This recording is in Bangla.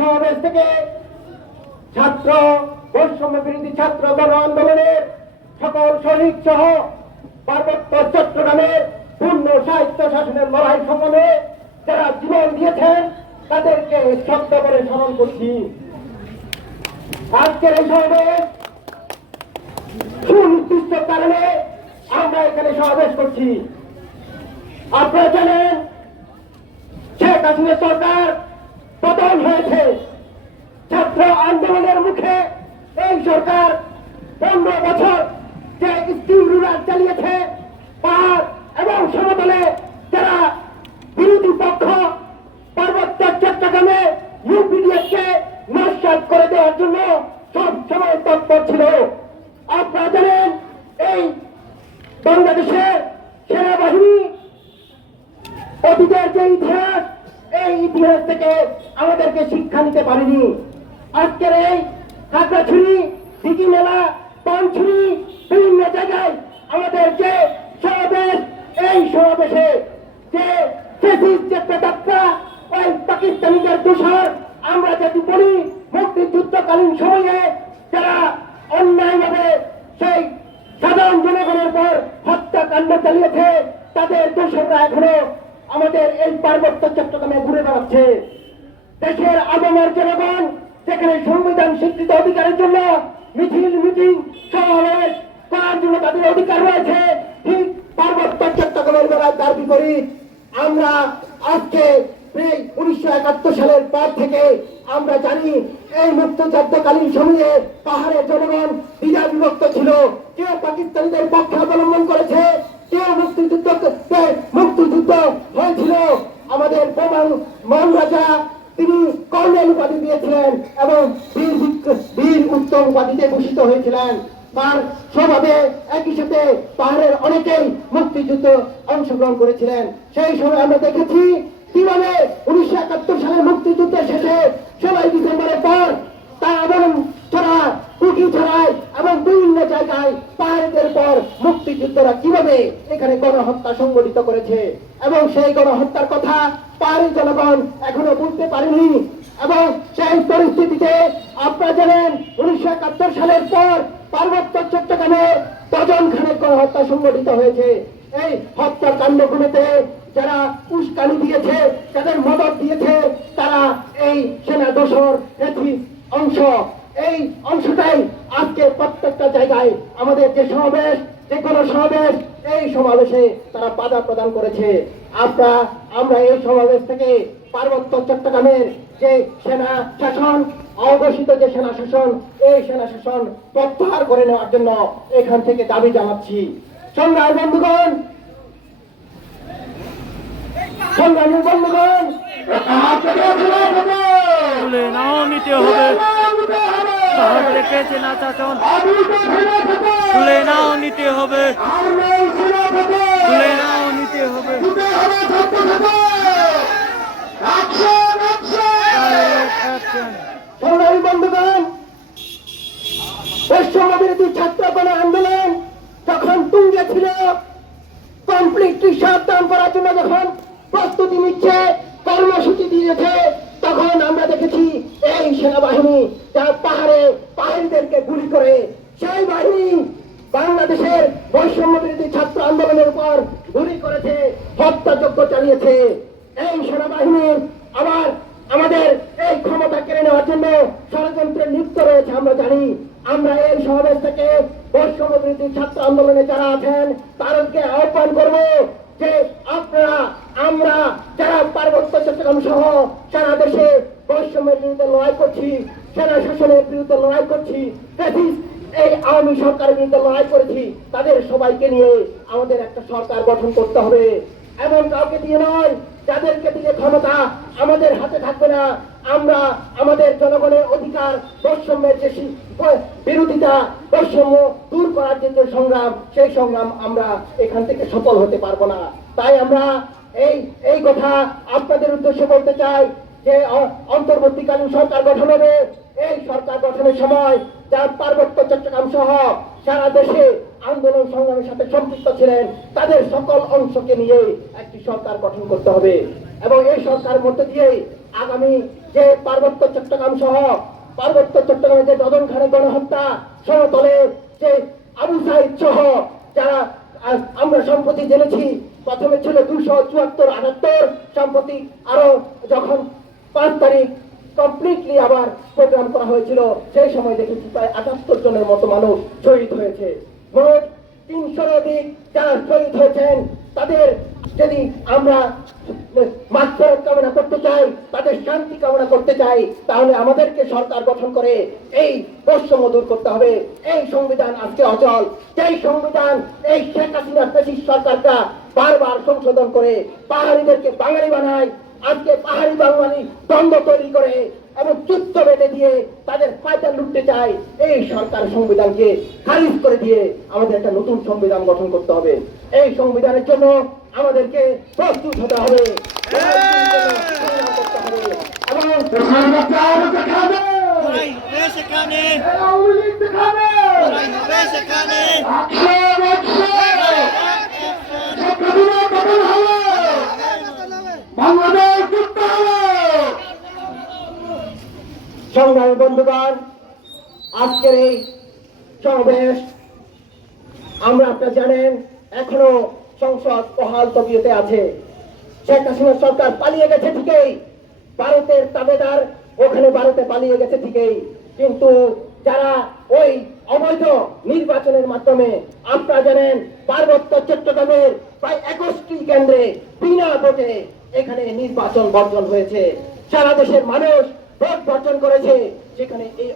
সমাবেশ থেকে ছাত্র, বৈষম্য বিরোধী ছাত্র গণ আন্দোলনের সকল শহীদ সহ পার্বত্য চট্টগ্রামের পূর্ণ সাহিত্য শাসনের লড়াই সফলে যারা জীবন দিয়েছেন, তাদেরকে শব্দ করে স্মরণ করছি। আজকের এই সমাবেশ সুনির্দিষ্ট কারণে আমরা এখানে সমাবেশ করছি। আপনারা জানেন, শেখ হাসিনা সরকার পতন হয়েছে ছাত্র আন্দোলনের মুখে এই সরকার পনেরো বছর যে স্টিল রুলার চালিয়েছে পাহাড় এবং সমতলে যারা বিরোধী পক্ষ পার্বত্য চট্টগ্রামে ইউপিডিএফকে নস্বাত করে দেওয়ার জন্য সব তৎপর ছিল। আপনারা জানেন, এই বাংলাদেশের সেনাবাহিনী অতীতের যে ইতিহাস, এই ইতিহাস থেকে আমাদেরকে শিক্ষা নিতে পারেনি। আজকের এই খাগড়াছড়ি দিঘি মেলা পানছড়ি বিভিন্ন জায়গায় আমাদের যে সমাবেশ এই সমাবেশে যে ফেসিস যে প্রেতাত্মা ওই পাকিস্তানিদের দোষর আমরা যদি বলি মুক্তিযুদ্ধকালীন সময়ে যারা অন্যায়ভাবে সেই সাধারণ জনগণের পর হত্যাকাণ্ড চালিয়েছে, তাদের দোষররা এখনও আমাদের এই পার্বত্য চট্টগ্রামে ঘুরে বেড়াচ্ছে। দেশের আবমার জনগণ সেখানে সংবিধান স্বীকৃত অধিকারের জন্য মিছিল, মিটিং, সমাবেশ করার জন্য তাদের অধিকার রয়েছে, ঠিক পার্বত্য চট্টগ্রামের বেলায় তার বিপরীত। আমরা আজকে এই উনিশশো একাত্তর সালের পর থেকে আমরা জানি এই মুক্তিযুদ্ধকালীন সময়ে পাহাড়ের জনগণ দ্বিধা বিভক্ত ছিল। কেউ পাকিস্তানিদের পক্ষে অবলম্বন করেছে, কেউ মুক্তিযুদ্ধ মুক্তিযুদ্ধ হয়েছিল। আমাদের মান রাজা তিনি কর্নেল উপাধি দিয়েছিলেন এবং বীর বীর উত্তম উপাধিতে ভূষিত হয়েছিলেন। তার স্বভাবে একই সাথে পাহাড়ের অনেকেই মুক্তিযুদ্ধ অংশগ্রহণ করেছিলেন। সেই সময় আমরা দেখেছি কীভাবে উনিশশো একাত্তর সালের মুক্তিযুদ্ধের শেষে ষোলোই ডিসেম্বরের পর তা আবরণ ছড়া কুকি ছড়ায় এবং বিভিন্ন জায়গায় পাহাড়িদের পর মুক্তিযুদ্ধরা কীভাবে এখানে গণহত্যা সংগঠিত করেছে? এবং সেই গণহত্যার কথা পাহাড়ি জনগণ এখনও বুঝতে পারেনি। এবং সেই পরিস্থিতিতে আপনারা জানেন, উনিশশো একাত্তর সালের পর পার্বত্য চট্টগ্রামে ডজন খানেক গণহত্যা সংগঠিত হয়েছে। এই হত্যাকাণ্ডগুলোতে যারা উস্কানি দিয়েছে, যাদের মদত দিয়েছে, তারা এই সেনা দোষর অংশ। এই অংশটাই আজকে প্রত্যেকটা জায়গায় আমাদের যে সমাবেশ, যে কোনো সমাবেশ, এই সমাবেশে তারা বাধা প্রদান করেছে। আমরা আমরা এই সমাবেশ থেকে পার্বত্য চট্টগ্রামের যে সেনা শাসন, অঘোষিত যে সেনা শাসন, এই সেনা শাসন প্রত্যাহার করে নেওয়ার জন্য এখান থেকে দাবি জানাচ্ছি। সংগ্রাম বন্ধুগণ সংগ্রামী বন্ধুগণ নাও নিতে হবে। সাহস রেখে চেনা চাচন। তুলে নাও নিতে হবে। সেই বাহিনী, বাংলাদেশের বৈষম্য বিরোধী ছাত্র আন্দোলনের উপর গুলি করেছে, হত্যাযজ্ঞ চালিয়েছে। এই সেনাবাহিনী আবার আমাদের এই ক্ষমতা কেড়ে নেওয়ার জন্য ষড়যন্ত্রে লিপ্ত রয়েছে, আমরা জানি। আমরা এই সমাবেশ থেকে বৈষম্য বিরোধী ছাত্র আন্দোলনে যারা আছেন, তাদেরকে আহ্বান করব যে আপনারা, আমরা যারা পার্বত্য চট্টগ্রাম সহ সারা দেশে বৈষম্যের বিরুদ্ধে লড়াই করছি, সেনা শাসনের বিরুদ্ধে লড়াই করছি এই আওয়ামী সরকারের বিরুদ্ধে লড়াই করেছি, তাদের সবাইকে নিয়ে আমাদের একটা সরকার গঠন করতে হবে। এমন কাউকে দিয়ে নয়, যাদেরকে দিয়ে ক্ষমতা আমাদের হাতে থাকবে না। আমরা আমাদের জনগণের অধিকার, বৈষম্যের যে বিরোধিতা, বৈষম্য দূর করার জন্য সংগ্রাম, সেই সংগ্রাম আমরা এখান থেকে সফল হতে পারব না। তাই আমরা এই এই কথা আপনাদের উদ্দেশ্যে বলতে চাই যে অন্তর্বর্তীকালীন সরকার গঠন হবে। এই সরকার গঠনের সময় যার পার্বত্য চট্টগ্রাম সহ সারা দেশে আন্দোলন সংগ্রামের সাথে সম্পৃক্ত ছিলেন, তাদের সকল অংশকে নিয়ে একটি সরকার গঠন করতে হবে। এবং এই সরকারের মধ্যে দিয়েই আগামী যে পার্বত্য চট্টগ্রাম সহ পার্বত্য চট্টগ্রামে যে দদন দদনখানে গণহত্যা সমতলে যে আবু সাহিদ সহ যারা আমরা সম্প্রতি জেনেছি, প্রথমে ছিল দুশো চুয়াত্তর আটাত্তর, সম্প্রতি আরও যখন পাঁচ তারিখ কমপ্লিটলি আবার প্রোগ্রাম করা হয়েছিল। সেই সময় দেখেছি প্রায় আটাত্তর জনের মতো মানুষ শহীদ হয়েছে। মোট তিনশোর অধিক যারা শহীদ হয়েছেন, তাদের যদি আমরা মাত্রার কামনা করতে চাই, তাদের শান্তি কামনা করতে চাই, তাহলে আমাদেরকে সরকার গঠন করে এই বৈষম্য দূর করতে হবে। এই সংবিধান আজকে অচল। যেই সংবিধান, এই শেখ হাসিনার সরকারটা বারবার সংশোধন করে, পাহাড়িদেরকে বাঙালি বানায় আজকে পাহাড়ি বাঙালি দ্বন্দ্ব তৈরি করে এবং যুদ্ধ বেঁধে দিয়ে তাদের ফায়দা লুটতে চায় এই সরকার সংবিধানকে খারিজ করে দিয়ে আমাদের একটা নতুন সংবিধান গঠন করতে হবে। এই সংবিধানের জন্য আমাদেরকে প্রস্তুত হতে হবে। সংগ্রাম করতে হবে। এবং প্রধানমন্ত্রী আরও দেখাবে লড়াই হবে সেখানে আওয়ামী লীগ দেখাবে লড়াই হবে সেখানে একশো বছর শেখ হাসিনা পতন হবে বাংলাদেশ যুক্ত হবে সংগ্রামী বন্ধুগণ, আজকের এই সমাবেশ, আমরা আপনারা জানেন, এখনও সংসদ বহাল তবিয়তে আছে। শেখ হাসিনা সরকার পালিয়ে গেছে ঠিকই, ভারতের তাবেদার ওখানে ভারতে পালিয়ে গেছে ঠিকই, কিন্তু যারা ওই অবৈধ নির্বাচনের মাধ্যমে আপনারা জানেন, পার্বত্য চট্টগ্রামের প্রায় একুশটি কেন্দ্রে বিনা ভোটে এখানে নির্বাচন বর্জন হয়েছে। সারা দেশের মানুষ বর্জন করেছে যেখানে এই